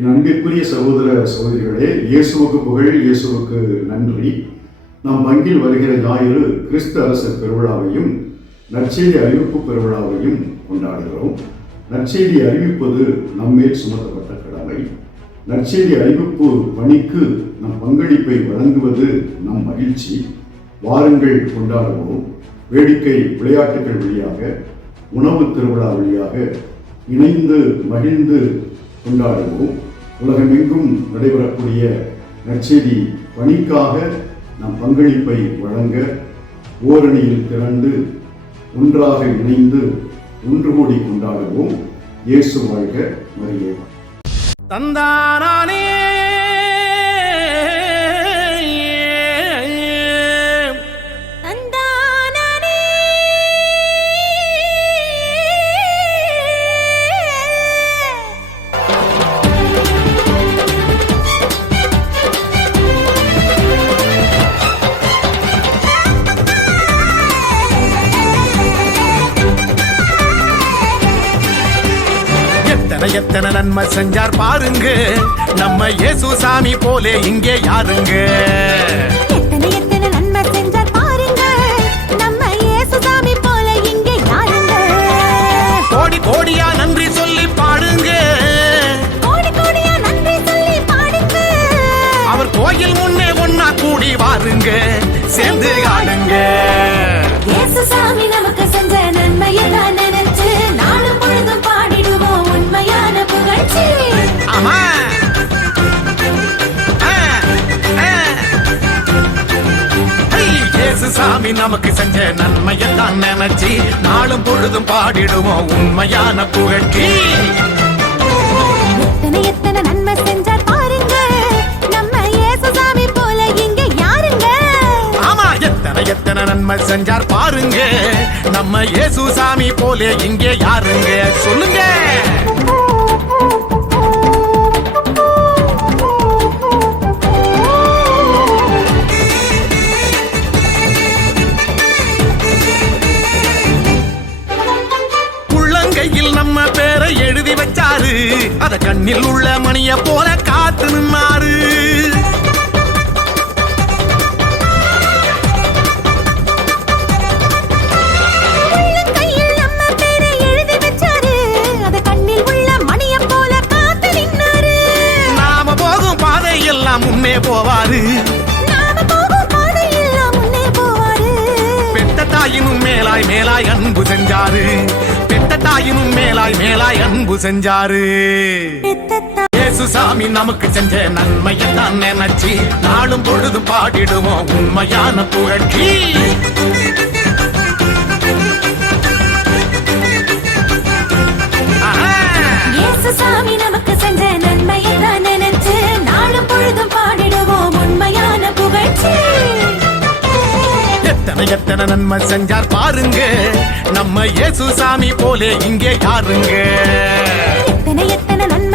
என் அன்பிற்குரிய சகோதர சகோதரிகளே, இயேசுவுக்கு புகழ், இயேசுவுக்கு நன்றி. நாம் பங்கில் வருகிற ஞாயிறு கிறிஸ்து அரசர் பெருவிழாவையும் நற்செய்தி அறிவிப்பு பெருவிழாவையும் கொண்டாடுகிறோம். நற்செய்தி அறிவிப்பது நம்மேல் சுமத்தப்பட்ட கடமை. நற்செய்தி அறிவிப்பு பணிக்கு நம் பங்களிப்பை வழங்குவது நம் மகிழ்ச்சி. வாருங்கள் கொண்டாடுவோம். வேடிக்கை விளையாட்டுகள் வழியாக, உணவு திருவிழா வழியாக இணைந்து மகிழ்ந்து கொண்டாடுவோம். உலகமெங்கும் நடைபெறக்கூடிய நற்செய்தி பணிக்காக நம் பங்களிப்பை வழங்க ஓரணியில் திரண்டு ஒன்றாக இணைந்து ஒன்று கூடி கொண்டாடுவோம். இயேசு வாழ்க, மரியே தந்தானே எத்தனை நன்மை செஞ்சார் பாருங்க, நம்ம இயேசு சாமி போலே இங்கே யாருங்க. எத்தனை நன்மை செஞ்சார் பாருங்க, நம்ம இயேசு சாமி போலே இங்கே யாருங்க. கோடி கோடியா நன்றி சொல்லி பாடுங்க, கோடி கோடியா நன்றி சொல்லி பாடுங்க. அவர் கோயில் முன்னே ஒன்னா கூடி வாருங்க, சேர்ந்து ஆடுங்க. இயேசு சாமி நமக்கு செஞ்ச நன்மையை தான் நினைச்சு நாளும் பொழுதும் பாடிடுவோம் உண்மையான புகழ்ச்சி. ஆமா, இயேசு சாமி நமக்கு செஞ்ச நன்மையை தான் நினைச்சு நாளும் பொழுதும் பாடிடுவோம் உண்மையான புகழ்ச்சி. எத்தனை நன்மை செஞ்சார் பாருங்க, நம்ம இயேசு சாமி போல இங்க யாருங்க. ஆமா, எத்தனை நன்மை செஞ்சார் பாருங்க, நம்ம இயேசு சாமி போலே இங்கே யாருங்க. சொல்லுங்க. உள்ளங்கையில் நம்ம பேரை எழுதி வச்சாரு, அத கண்ணில் உள்ள மணிய போல காத்து நின்னாரு. நாம போகும் பாதையெல்லாம் முன்னே போவாரு, பெத்த தாயினும் மேலாய் மேலாய் அன்பு செஞ்சாரு, பெத்த தாயினும் மேலாய் மேலாய் அன்பு செஞ்சாரு. இயேசு சாமி நமக்கு செஞ்ச நன்மையை தான் நினைச்சு நாளும் பொழுது பாடிடுவோம் உண்மையான புகழ்ச்சி. இயேசு சாமி நமக்கு செஞ்ச நன்மையை தான் நினைச்சு நாளும் பொழுதும் பாடிடுவோம் உண்மையான புகழ்ச்சி. எத்தனை நன்மை செஞ்சார் பாருங்க, நம்ம இயேசு சாமி போலே இங்கே யாருங்க. எத்தனை நன்மை